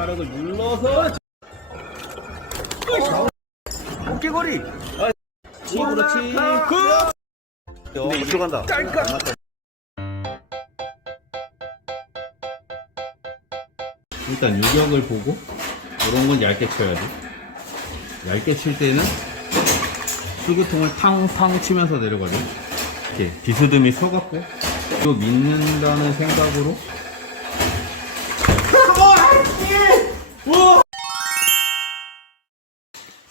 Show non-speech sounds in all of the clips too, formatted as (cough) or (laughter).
화력을 눌러서 어깨거리. 치 그렇지. 그! 근데 이 들어간다. 일단 유격을 보고 이런 건 얇게 쳐야 돼 얇게 칠 때는 수교통을 탕탕 치면서 내려가죠. 이렇게 비스듬히 서갖고 또 믿는다는 생각으로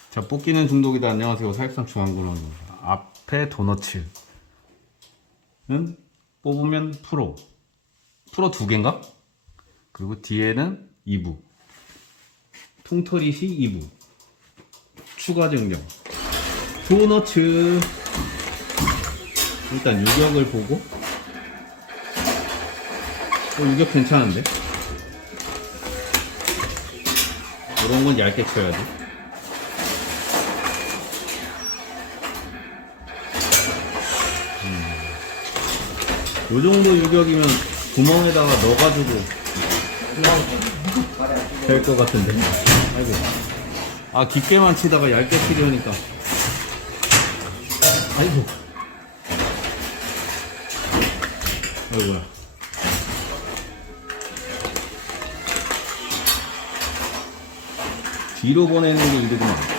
자 뽑기는 중독이다. 안녕하세요. 사육상 중앙군원입니다. 앞에 도너츠는 뽑으면 프로. 프로 두 개인가? 그리고 뒤에는 2부. 통털이 시 2부. 추가 증명. 도너츠. 일단 유격을 보고. 어 유격 괜찮은데? 이런 건 얇게 쳐야 돼 요 정도 유격이면 구멍에다가 넣어가지고 될 것 같은데. 아이고. 아, 깊게만 치다가 얇게 치려니까. 아이고. 아이고야. 뒤로 보내는 게 이르구나.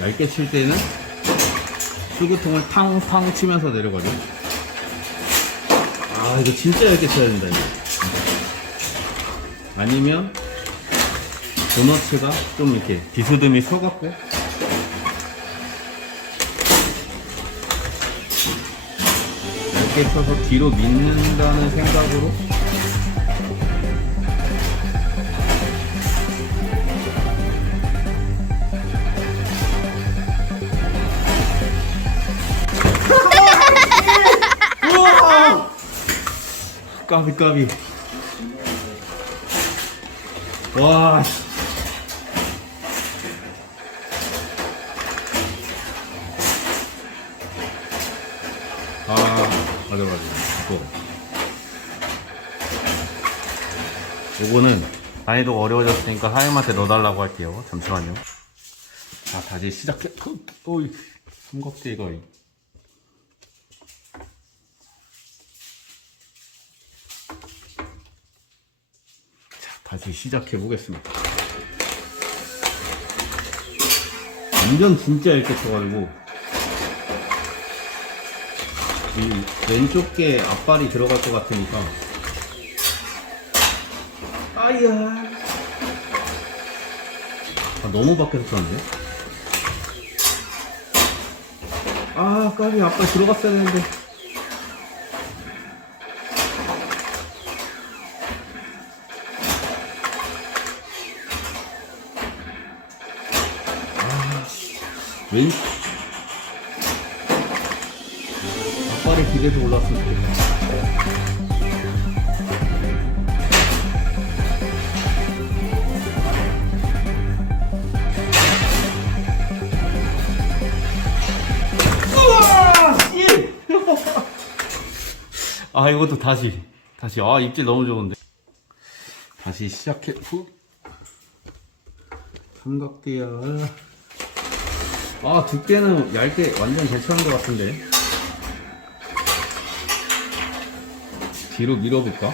얇게 칠 때는 수교통을 탕탕 치면서 내려가죠. 아, 이거 진짜 얇게 쳐야 된다, 이거. 아니면, 도너츠가 좀 이렇게 비스듬히 서갖고, 얇게 쳐서 뒤로 믿는다는 생각으로, 까비, 까비. 와, 씨. 아, 맞아, 맞아. 이거. 요거는 난이도가 어려워졌으니까 사장님한테 넣어달라고 할게요. 잠시만요. 자, 다시 시작해. 어이, 삼각대 이거. 다시 시작해 보겠습니다. 완전 진짜 얇게 쳐가지고 이 왼쪽 게 앞발이 들어갈 것 같으니까. 아이야. 아, 너무 밖에서 쳤는데? 아 까비 앞발 들어갔어야 되는데 왼 앞발에 기대서 올랐으면 좋겠다! (laughs) 아 이것도 다시. 다시. 아 입질 너무 좋은데. 다시 시작해. 후. 삼각대야 아 두께는 얇게 완전 괜찮은 것 같은데. 뒤로 밀어볼까?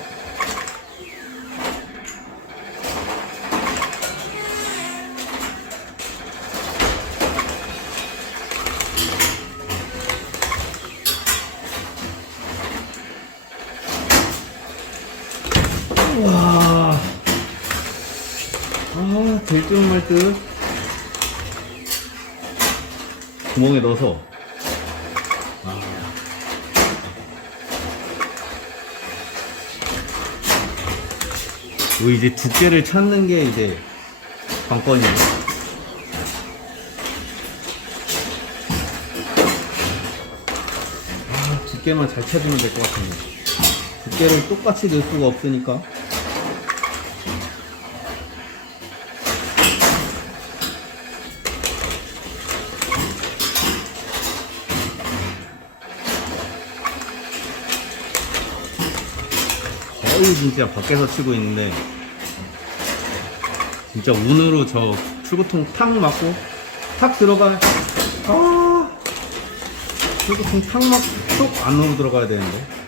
우와. 아 될 듯말듯 구멍에 넣어서 아. 요 이제 두께를 찾는 게 이제 관건이에요. 아, 두께만 잘 찾으면 될 것 같은데. 두께를 똑같이 넣을 수가 없으니까. 거의 진짜 밖에서 치고 있는데 진짜 운으로 저 출구통 탁 맞고 탁 들어가 아! 출구통 탁 맞고 쏙 안으로 들어가야 되는데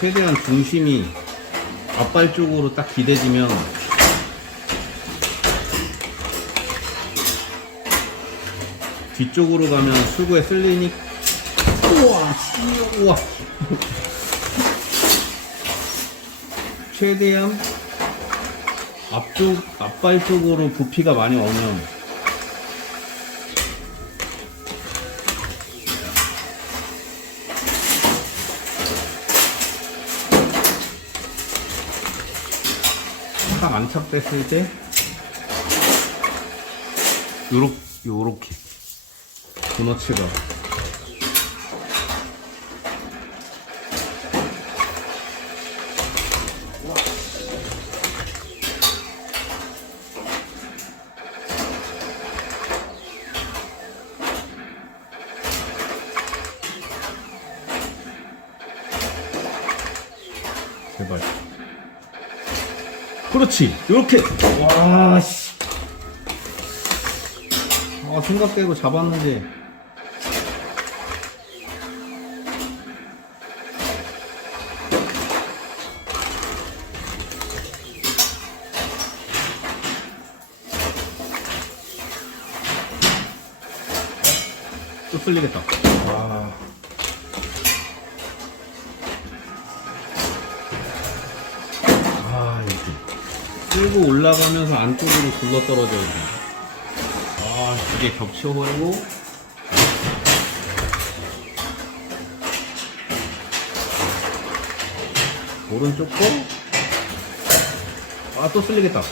최대한 중심이 앞발 쪽으로 딱 기대지면 뒤쪽으로 가면 출구에 쓸리니 우와 씨, 우와. 최대한 앞쪽 앞발 쪽으로 부피가 많이 오면 안착됐을 때 요렇게 요렇게. 도너츠가 제발 그렇지. 요렇게. 와 씨. 아 생각 빼고 잡았는데. 또 쓸리겠다 끌고 올라가면서 안쪽으로 굴러 떨어져야 돼. 아, 이게 겹쳐버리고. 오른쪽 거. 아, 또 쓸리겠다.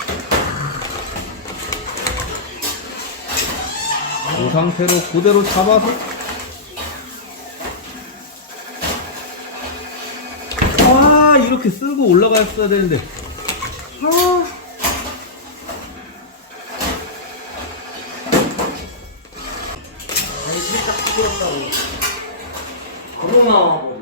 이 상태로 그대로 잡아서. 아, 이렇게 쓸고 올라갔어야 되는데. 아. teólogo.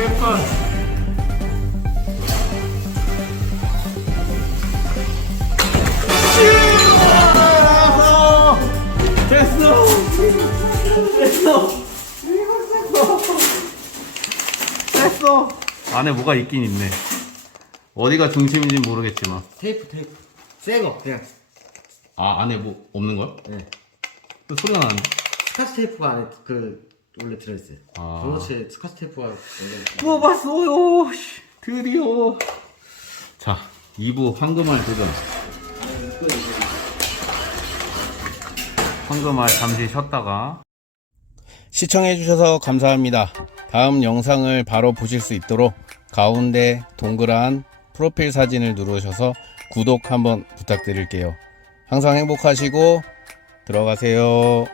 됐어. 됐어. 됐어. 안에 뭐가 있긴 있네. 어디가 중심인지 모르겠지만. 테이프 테이프 새거 그냥 아 안에 뭐 없는 거야? 네. 그 소리가 나는데. 스카치 테이프가 안에 그 원래 들어있어요 아. 도너츠에 스카치 테이프가 원래 뽑았어요. 씨, 드디어. 자, 2부 황금알 도전. 황금알 잠시 쉬었다가 시청해주셔서 감사합니다. 다음 영상을 바로 보실 수 있도록 가운데 동그란 프로필 사진을 누르셔서 구독 한번 부탁드릴게요. 항상 행복하시고 들어가세요.